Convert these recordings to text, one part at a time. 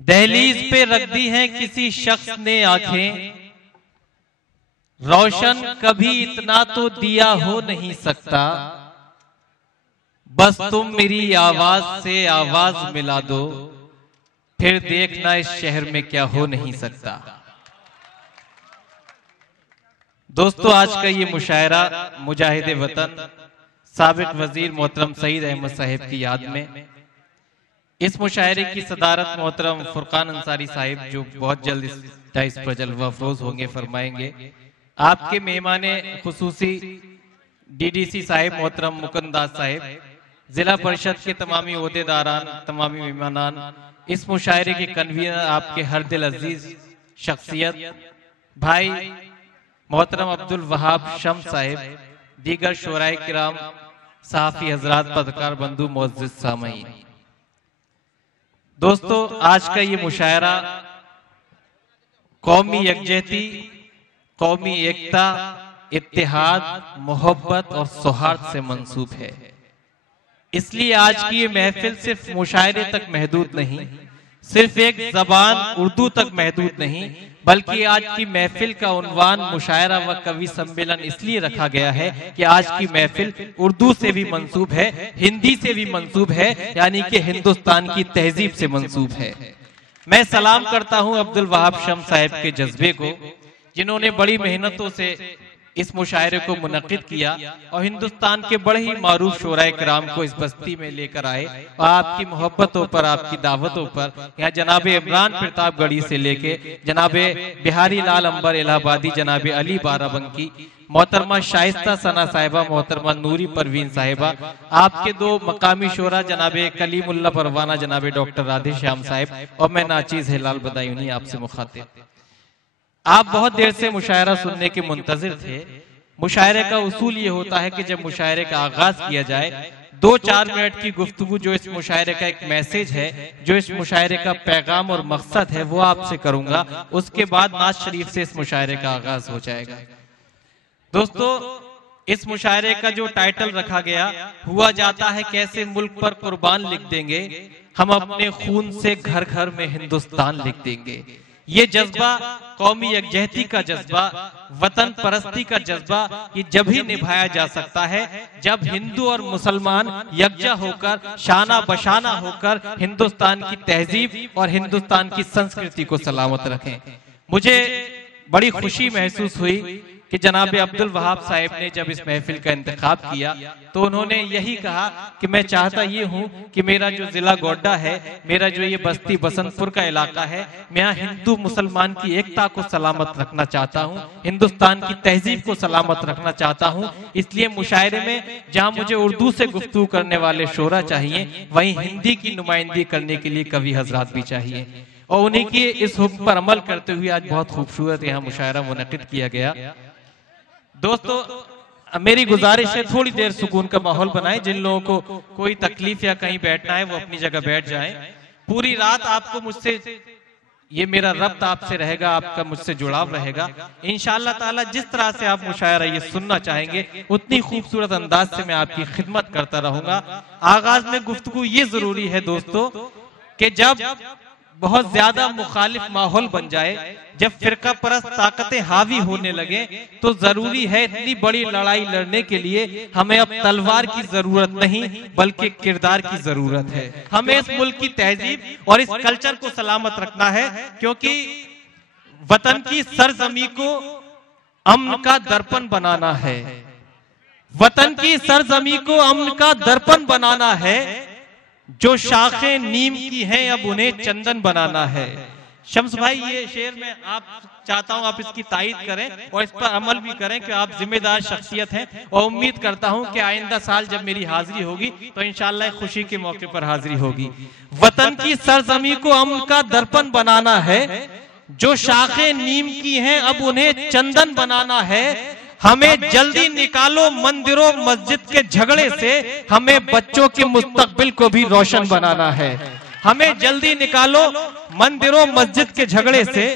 दहलीज पे रख दी हैं किसी शख्स ने आंखें, रोशन कभी इतना तो दिया हो नहीं सकता, बस तुम मेरी आवाज से आवाज मिला दो, फिर देखना इस शहर में क्या हो नहीं सकता। दोस्तों, आज का ये मुशायरा मुजाहिद वतन साबिक वजीर मोहतरम सईद अहमद साहिब की याद में, इस मुशायरे की सदारत मोहतरम फुरकान अंसारी साहिब जो बहुत जल्द इस डाइस पर जलवा अफरोज होंगे फरमाएंगे। आपके मेहमाने खुसूसी डीडीसी साहिब मोहतरम मुकंदास साहिब, जिला परिषद के तमामी ओहदेदारान, तमामी मेहमानान, इस मुशायरे के कन्वीनर आपके हर दिल अजीज शख्सियत भाई मोहतरम अब्दुल वहाब शम साहिब, दीगर शोराए किराम, सहाफी हजरात, पत्रकार बंधु, मुअज्जिज सामईन। दोस्तों, आज का ये मुशायरा कौमी यकजहती, कौमी एकता, इत्तेहाद, मोहब्बत और सौहार्द से मंसूब है। इसलिए आज की ये महफिल सिर्फ मुशायरे तक महदूद नहीं, सिर्फ एक जबान उर्दू तक महदूद नहीं, बल्कि आज की महफिल का उन्वान मुशायरा व कवि सम्मेलन इसलिए रखा गया है कि आज की महफिल उर्दू से भी मंसूब है, हिंदी से भी मंसूब है, यानी कि हिंदुस्तान की तहजीब से मंसूब है। मैं सलाम करता हूं अब्दुल वहाब शम साहिब के जज्बे को, जिन्होंने बड़ी मेहनतों से इस मुशायरे को मुनक्किद किया और हिंदुस्तान के बड़े ही मारूफ शोराए किराम को इस बस्ती में लेकर आए और आपकी मोहब्बतों पर, आपकी दावतों पर यहाँ जनाबे इमरान प्रतापगढ़ी से लेके जनाबे बिहारी लाल अंबर इलाहाबादी, जनाबे अली बाराबंकी, मोहतरमा शाइस्ता सना साहिबा, मोहतरमा नूरी परवीन साहिबा, आपके दो मकामी शोरा जनाबे कलीमुल्ला परवाना, जनाबे डॉक्टर राधे श्याम साहिब, और मैं नाचीज हिलाल बदायूनी आपसे मुखातिब। आप बहुत देर से मुशायरा सुनने के मुंतजिर थे। मुशायरे का उसूल ये होता है कि जब मुशायरे का आगाज किया जाए, 2-4 मिनट की गुफ्तगू, जो इस मुशायरे का एक मैसेज है, जो इस मुशायरे का पैगाम और मकसद है, वो आपसे करूंगा। उसके बाद नाज शरीफ से इस मुशायरे का आगाज हो जाएगा। दोस्तों, इस मुशायरे का जो टाइटल रखा गया, हुआ जाता है कैसे मुल्क पर कुर्बान लिख देंगे, हम अपने खून से घर घर में हिंदुस्तान लिख देंगे। ये जज्बा, कौमी यकजहती का जज्बा, वतन परस्ती का जज्बा, ये जब ही निभाया जा सकता है जब हिंदू और मुसलमान यकजा होकर, शाना बशाना होकर हिंदुस्तान की तहजीब और हिंदुस्तान की संस्कृति को सलामत रखें। मुझे बड़ी खुशी महसूस हुई कि जनाब अब्दुल वहाब साहिब ने जब इस महफिल का इंतखाब किया तो उन्होंने यही कहा कि मैं चाहता ये हूं कि मेरा जो जिला गोड्डा है, मेरा जो ये बस्ती बसंतपुर का इलाका है, मैं यहाँ हिंदू मुसलमान की एकता को सलामत रखना चाहता हूँ, हिंदुस्तान की तहजीब को सलामत रखना चाहता हूँ। इसलिए मुशायरे में जहाँ मुझे उर्दू से गुफ्तगू करने वाले शोरा चाहिए, वहीं हिंदी की नुमाइंदगी करने के लिए कवि हजरात भी चाहिए, और उन्हीं की इस हुक्म पर अमल करते हुए आज बहुत खूबसूरत यहाँ मुशायरा मुनक्किद किया गया। दोस्तों, मेरी गुजारिश है थोड़ी देर सुकून का माहौल बनाएं। जिन लोगों को कोई तकलीफ या कहीं बैठना है वो अपनी जगह बैठ जाएं। पूरी रात आपको मुझसे, ये मेरा रब्त आपसे रहेगा, आपका मुझसे जुड़ाव रहेगा। इंशाअल्लाह ताला जिस तरह से आप मुशायरा ये सुनना चाहेंगे, उतनी खूबसूरत अंदाज से मैं आपकी खिदमत करता रहूंगा। आगाज में गुफ्तगू ये जरूरी है दोस्तों कि जब बहुत ज्यादा मुखालिफ माहौल बन जाए, जब फिरका परस्त ताकतें हावी होने लगे, तो जरूरी है इतनी बड़ी लड़ाई लड़ने के लिए हमें अब तलवार की जरूरत नहीं बल्कि किरदार की जरूरत है। हमें इस मुल्क की तहजीब और इस कल्चर को सलामत रखना है, क्योंकि वतन की सरजमी को अमन का दर्पण बनाना है, वतन की सरजमी को अमन का दर्पण बनाना है। जो शाखें नीम की हैं अब उन्हें चंदन बनाना है। शम्स भाई, ये शेर में आप चाहता हूं आप इसकी तायीद करें और इस पर अमल भी करें कि आप जिम्मेदार शख्सियत हैं, और उम्मीद करता हूं कि आइंदा साल जब मेरी हाजिरी होगी तो इंशाअल्लाह खुशी के मौके पर हाजिरी होगी। वतन की सरजमी को अमन का दर्पण बनाना है, जो शाखें नीम की हैं अब उन्हें चंदन बनाना है। हमें जल्दी निकालो मंदिरों मस्जिद के झगड़े से, हमें बच्चों के मुस्तकबिल को भी रोशन बनाना है। हमें जल्दी निकालो मंदिरों मस्जिद के झगड़े से,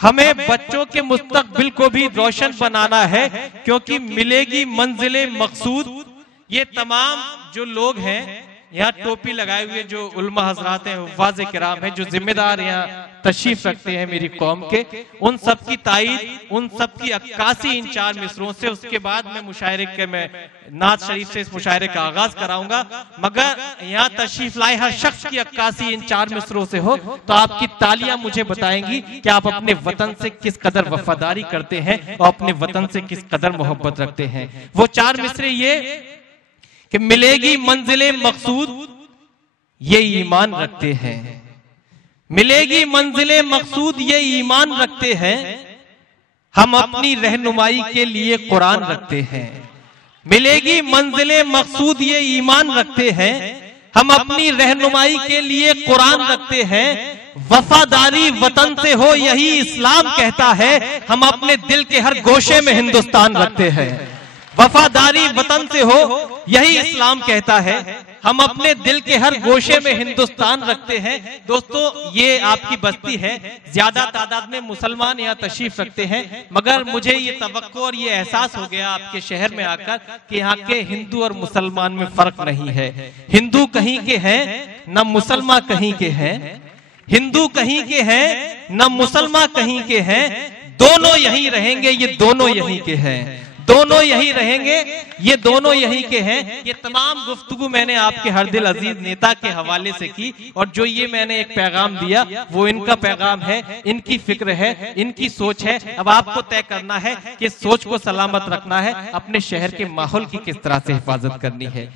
हमें बच्चों के मुस्तकबिल को भी रोशन बनाना है, क्योंकि मिलेगी मंजिले मकसूद। ये तमाम जो लोग हैं यहाँ टोपी लगाए हुए जो उलमा हजरात हैं, हुफ़ाज़ किराम हैं, जो जिम्मेदार यहाँ तशरीफ रखते हैं मेरी कौम के, उन सब की ताईद, उन सब की 81 इन 4 मिसरों से, उसके बाद मैं मुशायरे के मैं नात शरीफ से इस मुशायरे का आगाज कराऊंगा। मगर यहाँ तशरीफ लाए हर शख्स की 81 इन 4 मिसरों से हो तो आपकी तालियां मुझे बताएंगी कि आप अपने वतन से किस कदर वफादारी करते हैं और अपने वतन से किस कदर मोहब्बत रखते हैं। वो 4 मिसरे ये कि मिलेगी मंजिले मकसूद ये ईमान रखते हैं, मिलेगी मंजिले मकसूद ये ईमान रखते हैं, हम अपनी रहनुमाई के लिए कुरान रखते हैं। मिलेगी मंजिले मकसूद ये ईमान रखते हैं, हम अपनी रहनुमाई के लिए कुरान रखते हैं। वफादारी वतन से हो यही इस्लाम कहता है, हम अपने दिल के हर गोशे में हिंदुस्तान रखते हैं। वफादारी वतन से हो यही इस्लाम कहता है, हम अपने दिल के हर गोशे में हिंदुस्तान रखते हैं। दोस्तों, ये आपकी बस्ती है, ज्यादा तादाद में मुसलमान यहाँ तशरीफ रखते हैं, मगर मुझे ये तवक्को और ये एहसास हो गया आपके शहर में आकर कि यहाँ के हिंदू और मुसलमान में फर्क नहीं है। हिंदू कहीं के हैं न मुसलमान कहीं के हैं, हिंदू कहीं के हैं न मुसलमान कहीं के हैं, दोनों यहीं रहेंगे, ये दोनों यहीं के हैं, दोनों यही रहेंगे, ये दोनों यही के हैं। ये तमाम गुफ्तगू मैंने आपके हर दिल अजीज नेता के हवाले से की, और जो ये मैंने एक पैगाम दिया वो इनका पैगाम है, इनकी फिक्र है, इनकी सोच है। अब आपको तय करना है कि सोच को सलामत रखना है, अपने शहर के माहौल की किस तरह से हिफाजत करनी है।